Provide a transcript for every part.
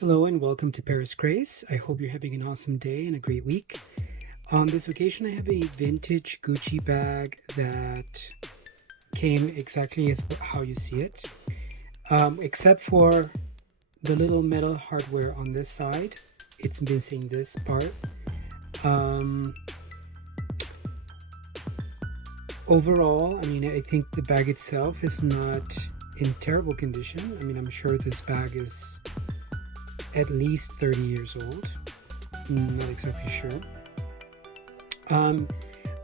Hello and welcome to Paris Grace. I hope you're having an awesome day and a great week. On this occasion, I have a vintage Gucci bag that came exactly as how you see it, except for the little metal hardware on this side. It's missing this part. Um, Overall, I think the bag itself is not in terrible condition. I'm sure this bag is at least 30 years old. Not exactly sure. Um,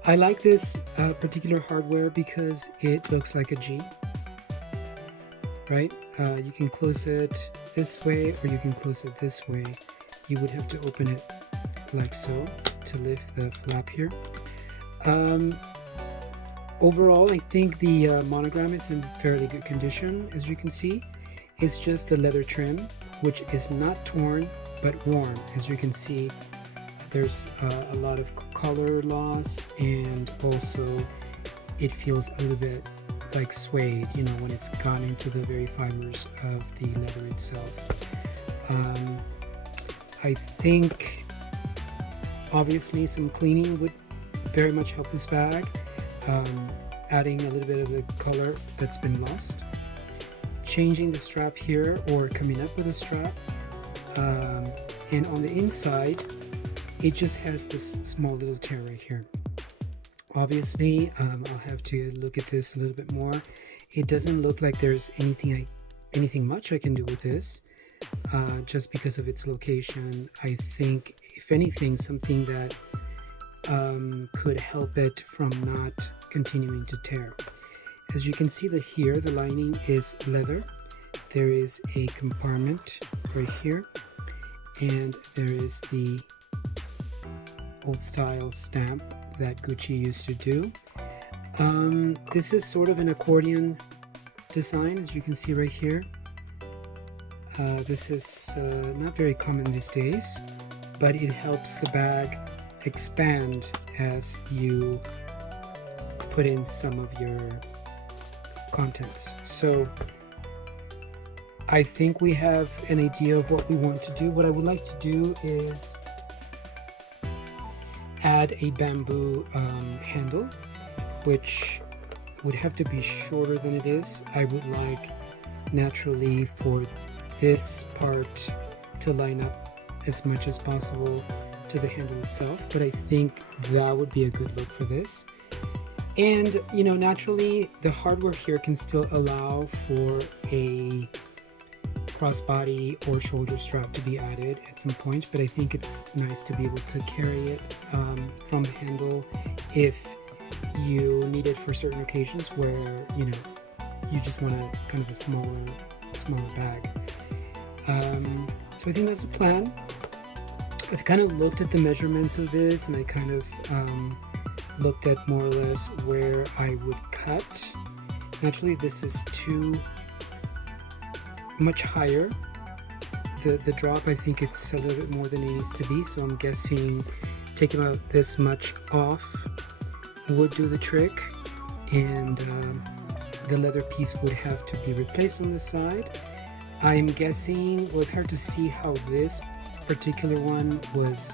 I like this particular hardware because it looks like a G, right? You can close it this way or you can close it this way. You would have to open it like so to lift the flap here. Overall, I think the monogram is in fairly good condition, as you can see. It's just the leather trim, which is not torn but worn. As you can see, there's a lot of color loss, and also it feels a little bit like suede, when it's gone into the very fibers of the leather itself. I think obviously some cleaning would very much help this bag, adding a little bit of the color that's been lost, changing the strap here or coming up with a strap, and on the inside it just has this small little tear right here. Obviously, I'll have to look at this a little bit more. It doesn't look like there's anything much I can do with this, just because of its location. I think, if anything, something that could help it from not continuing to tear. As you can see that here, the lining is leather. There is a compartment right here, and there is the old style stamp that Gucci used to do. This is sort of an accordion design, as you can see right here. This is not very common these days, but it helps the bag expand as you put in some of your contents. So I think we have an idea of what we want to do. What I would like to do is add a bamboo handle, which would have to be shorter than it is. I would like naturally for this part to line up as much as possible to the handle itself, but I think that would be a good look for this. And naturally the hardware here can still allow for a crossbody or shoulder strap to be added at some point, but I think it's nice to be able to carry it from the handle if you need it for certain occasions where you just want a kind of a smaller bag. So I think that's the plan. I've kind of looked at the measurements of this, and I kind of looked at more or less where I would cut. Naturally, this is too much higher. The drop, I think it's a little bit more than it needs to be, so I'm guessing taking about this much off would do the trick, and the leather piece would have to be replaced on the side. I'm guessing, well, it's hard to see how this particular one was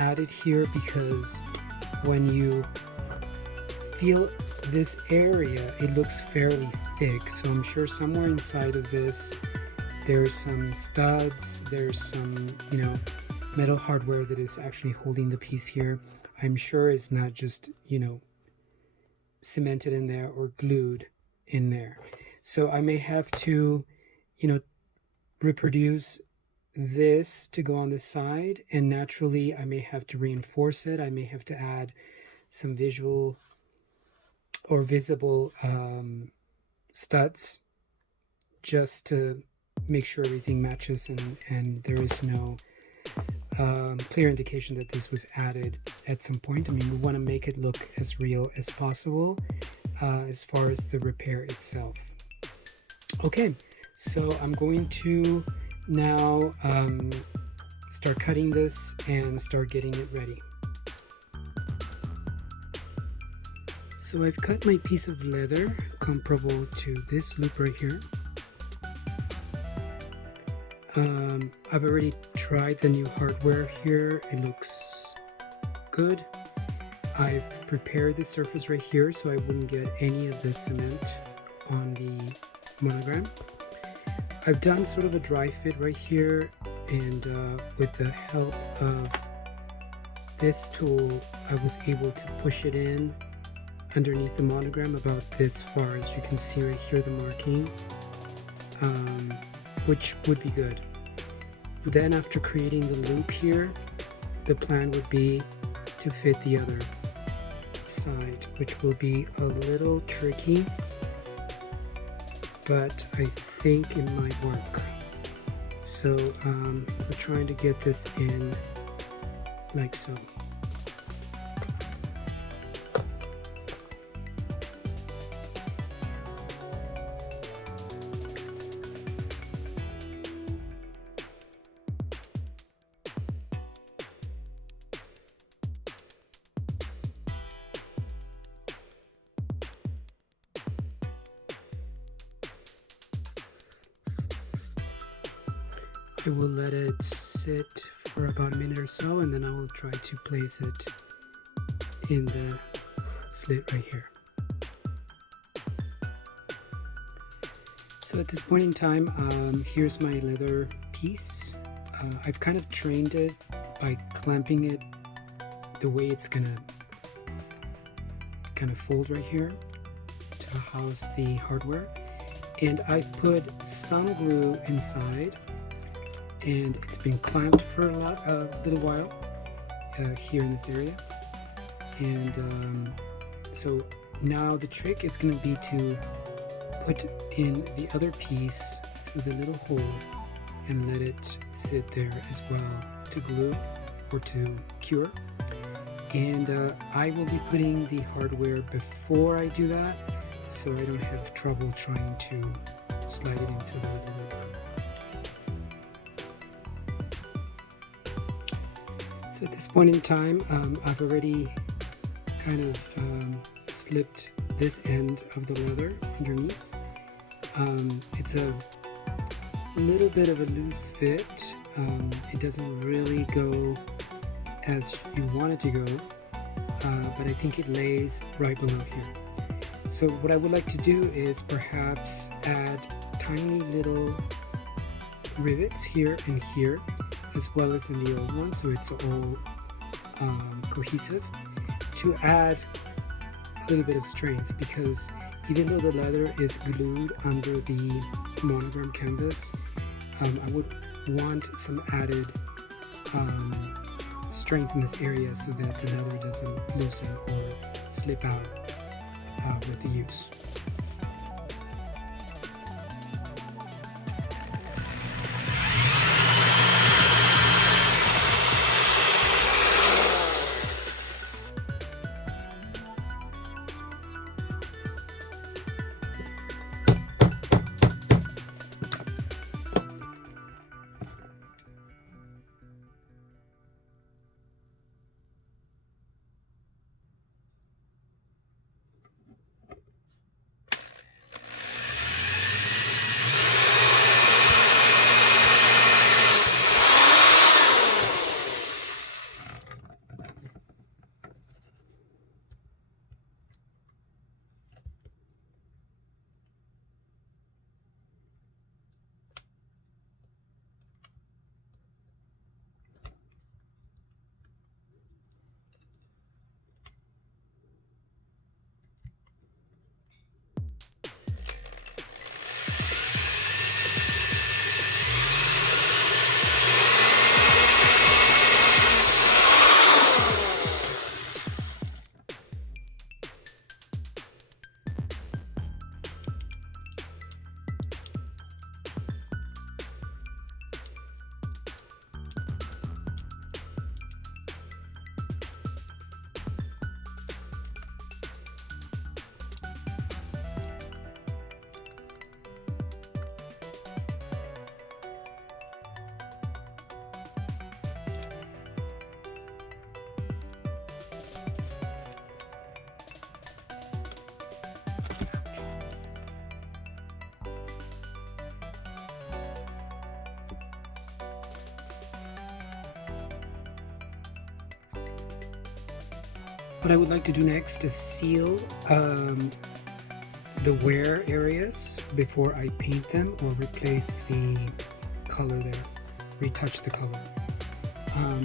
added here, because when you feel this area, it looks fairly thick, so I'm sure somewhere inside of this there's some studs, there's some metal hardware that is actually holding the piece here. I'm sure it's not just cemented in there or glued in there. So I may have to reproduce this to go on the side, and naturally I may have to reinforce it. I may have to add some visual or visible studs just to make sure everything matches, and there is no clear indication that this was added at some point. We want to make it look as real as possible as far as the repair itself. Okay, so I'm going to now start cutting this and start getting it ready. So I've cut my piece of leather comparable to this loop right here. I've already tried the new hardware here. It looks good. I've prepared the surface right here so I wouldn't get any of the cement on the monogram. I've done sort of a dry fit right here, and with the help of this tool I was able to push it in underneath the monogram about this far. As you can see right here, the marking, which would be good. Then after creating the loop here, the plan would be to fit the other side, which will be a little tricky, but I think it might work. So we're trying to get this in like so. I will let it sit for about a minute or so, and then I will try to place it in the slit right here. So at this point in time, here's my leather piece. I've kind of trained it by clamping it the way it's gonna kind of fold right here to house the hardware. And I've put some glue inside, and it's been clamped for a little while here in this area. And so now the trick is going to be to put in the other piece through the little hole and let it sit there as well to glue or to cure. And I will be putting the hardware before I do that, so I don't have trouble trying to slide it into the little loop. So at this point in time, I've already kind of slipped this end of the leather underneath. It's a little bit of a loose fit. It doesn't really go as you want it to go, but I think it lays right below here. So what I would like to do is perhaps add tiny little rivets here and here, as well as in the old one, so it's all cohesive, to add a little bit of strength, because even though the leather is glued under the monogram canvas, I would want some added strength in this area so that the leather doesn't loosen or slip out with the use. What I would like to do next is seal the wear areas before I paint them or replace the color there, retouch the color.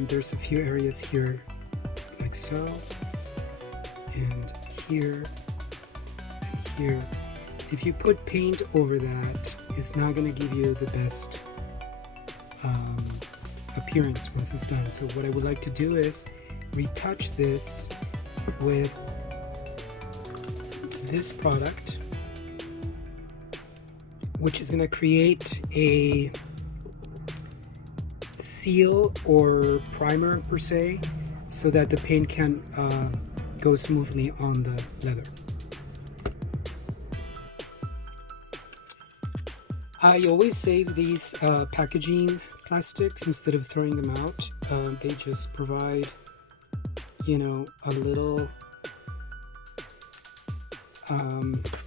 There's a few areas here like so, and here, and here. So if you put paint over that, it's not going to give you the best appearance once it's done. So what I would like to do is retouch this with this product, which is going to create a seal or primer per se, so that the paint can go smoothly on the leather. I always save these packaging plastics instead of throwing them out. They just provide, you know, a little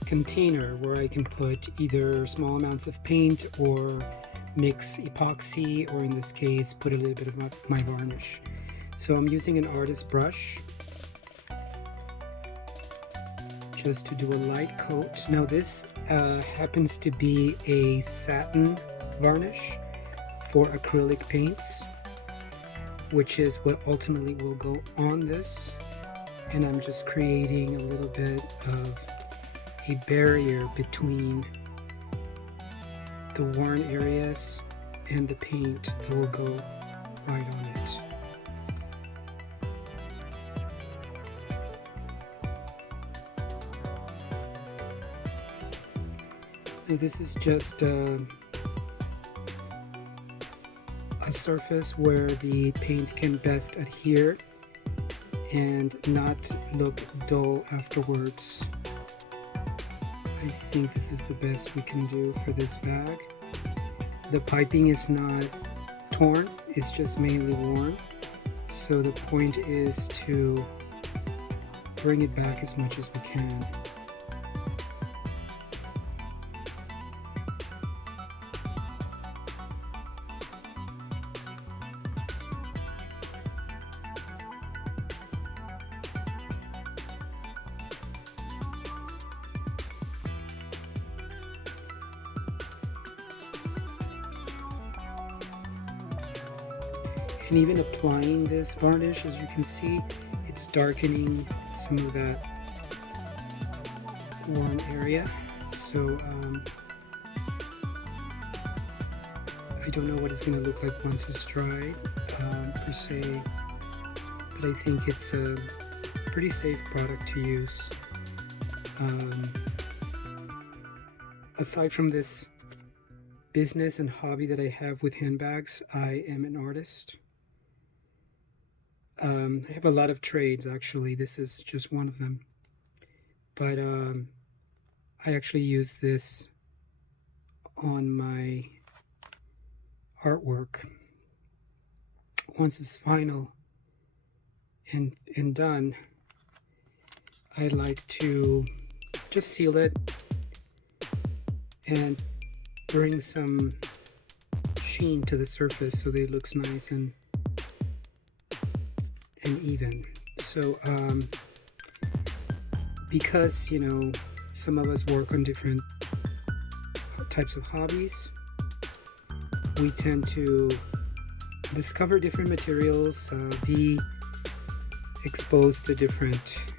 container where I can put either small amounts of paint or mix epoxy, or in this case put a little bit of my varnish. So I'm using an artist brush just to do a light coat. Now this happens to be a satin varnish for acrylic paints, which is what ultimately will go on this, and I'm just creating a little bit of a barrier between the worn areas and the paint that will go right on it. So this is just a surface where the paint can best adhere and not look dull afterwards. I think this is the best we can do for this bag. The piping is not torn, it's just mainly worn. So the point is to bring it back as much as we can. And even applying this varnish, as you can see, it's darkening some of that worn area. So I don't know what it's going to look like once it's dry, per se, but I think it's a pretty safe product to use. Aside from this business and hobby that I have with handbags, I am an artist. I have a lot of trades, actually. This is just one of them. But I actually use this on my artwork. Once it's final and done, I like to just seal it and bring some sheen to the surface so that it looks nice and even. So because, you know, some of us work on different types of hobbies, we tend to discover different materials, be exposed to different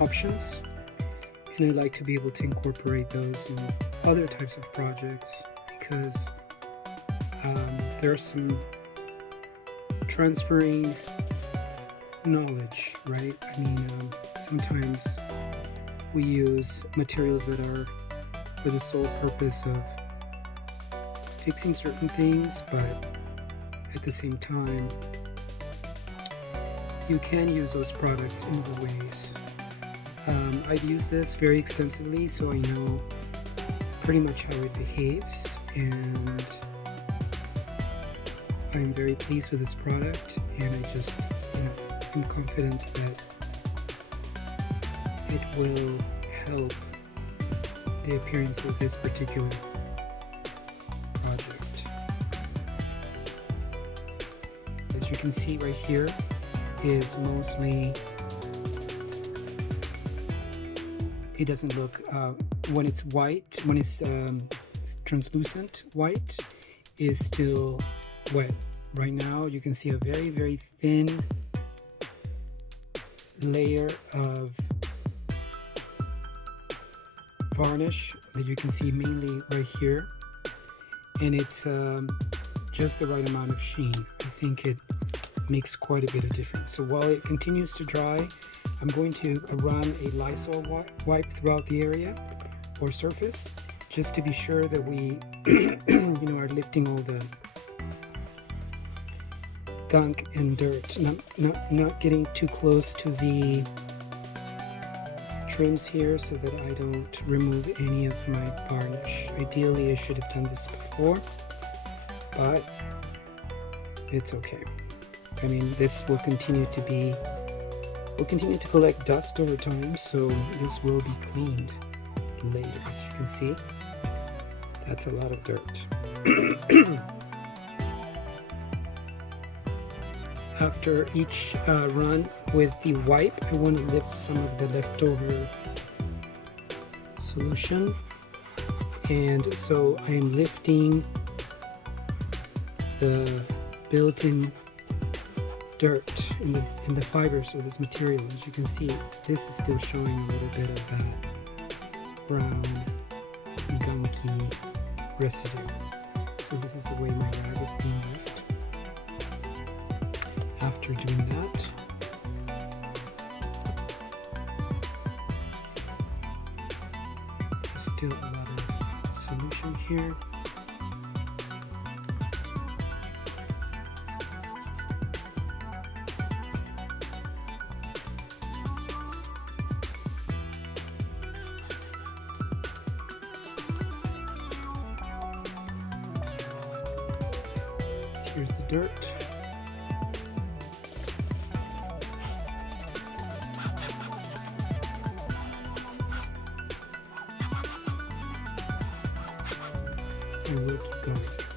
options, and I like to be able to incorporate those in other types of projects, because there's some transferring knowledge, right? I mean, sometimes we use materials that are for the sole purpose of fixing certain things, but at the same time, you can use those products in other ways. I've used this very extensively, so I know pretty much how it behaves, and I'm very pleased with this product, and I just, you know, I'm confident that it will help the appearance of this particular project. As you can see right here is mostly it doesn't look, when it's white, when it's translucent white, is still wet. Right now you can see a very, very thin layer of varnish that you can see mainly right here, and it's just the right amount of sheen. I think it makes quite a bit of difference. So while it continues to dry, I'm going to run a Lysol wipe throughout the area or surface, just to be sure that we are lifting all the gunk and dirt, not getting too close to the trims here, so that I don't remove any of my varnish. Ideally I should have done this before, but it's okay. I mean, this will continue to collect dust over time, so this will be cleaned later. As you can see, that's a lot of dirt. After each run with the wipe, I want to lift some of the leftover solution, and so I am lifting the built-in dirt in the fibers of this material. As you can see, this is still showing a little bit of that brown gunky residue. So this is the way my rag is being left. After doing that, there's still a lot of solution here. Here's the dirt. I will keep going.